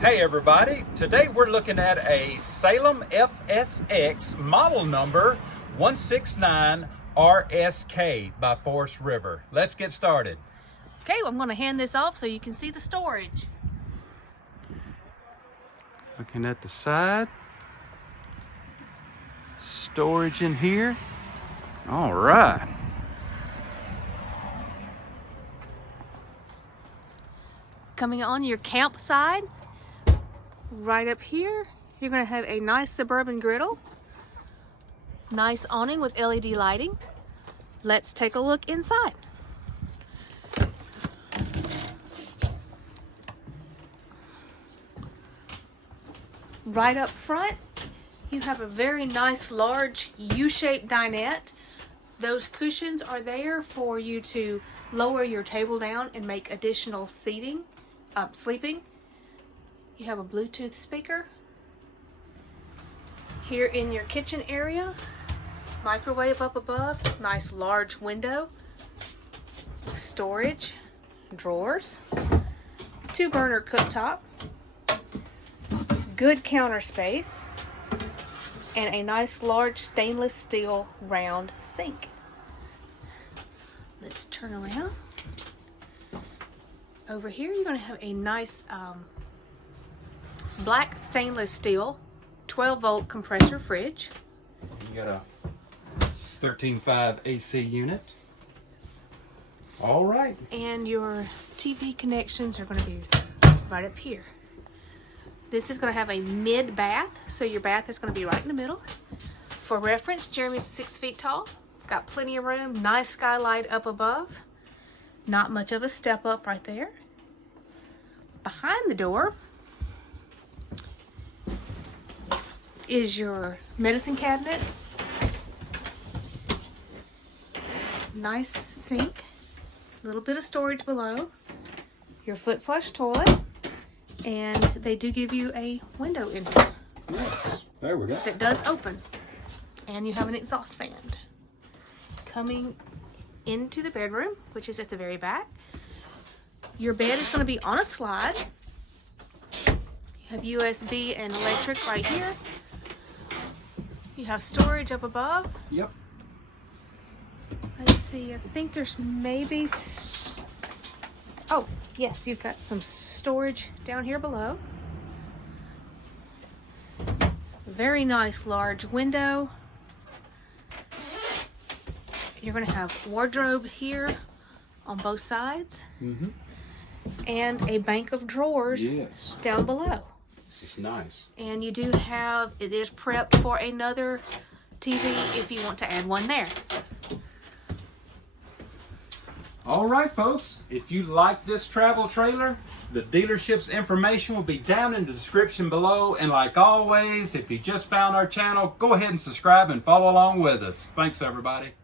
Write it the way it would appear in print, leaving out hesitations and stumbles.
Hey everybody, today we're looking at a Salem FSX model number 169RSK by Forest River. Let's get started. Okay, well, I'm going to hand this off so you can see the storage. Looking at the side, storage in here. All right. Coming on your camp side, right up here, you're going to have a nice suburban griddle, nice awning with LED lighting. Let's take a look inside. Right up front, you have a very nice large U-shaped dinette. Those cushions are there for you to lower your table down and make additional seating, sleeping. You have a Bluetooth speaker. Here in your kitchen area, microwave up above, nice large window, storage, drawers, 2-burner cooktop, good counter space, and a nice large stainless steel round sink. Let's turn around. Over here you're going to have a nice black stainless steel 12-volt compressor fridge. You got a 13.5 AC unit. All right. And your TV connections are going to be right up here. This is going to have a mid bath, so your bath is going to be right in the middle. For reference, Jeremy's 6 feet tall, got plenty of room, nice skylight up above, not much of a step up right there. Behind the door is your medicine cabinet, nice sink, a little bit of storage below, your foot flush toilet, and they do give you a window in here. Yes, there we go. That does open, and you have an exhaust fan. Coming into the bedroom, which is at the very back, your bed is going to be on a slide. You have USB and electric right here. You have storage up above. Yep. Let's see, I think there's maybe... Oh, yes, you've got some storage down here below. Very nice large window. You're going to have wardrobe here on both sides. And a bank of drawers down below. This is nice. And you do have, it is prepped for another TV if you want to add one there. All right, folks, if you like this travel trailer, the dealership's information will be down in the description below. And like always, if you just found our channel, go ahead and subscribe and follow along with us. Thanks, everybody.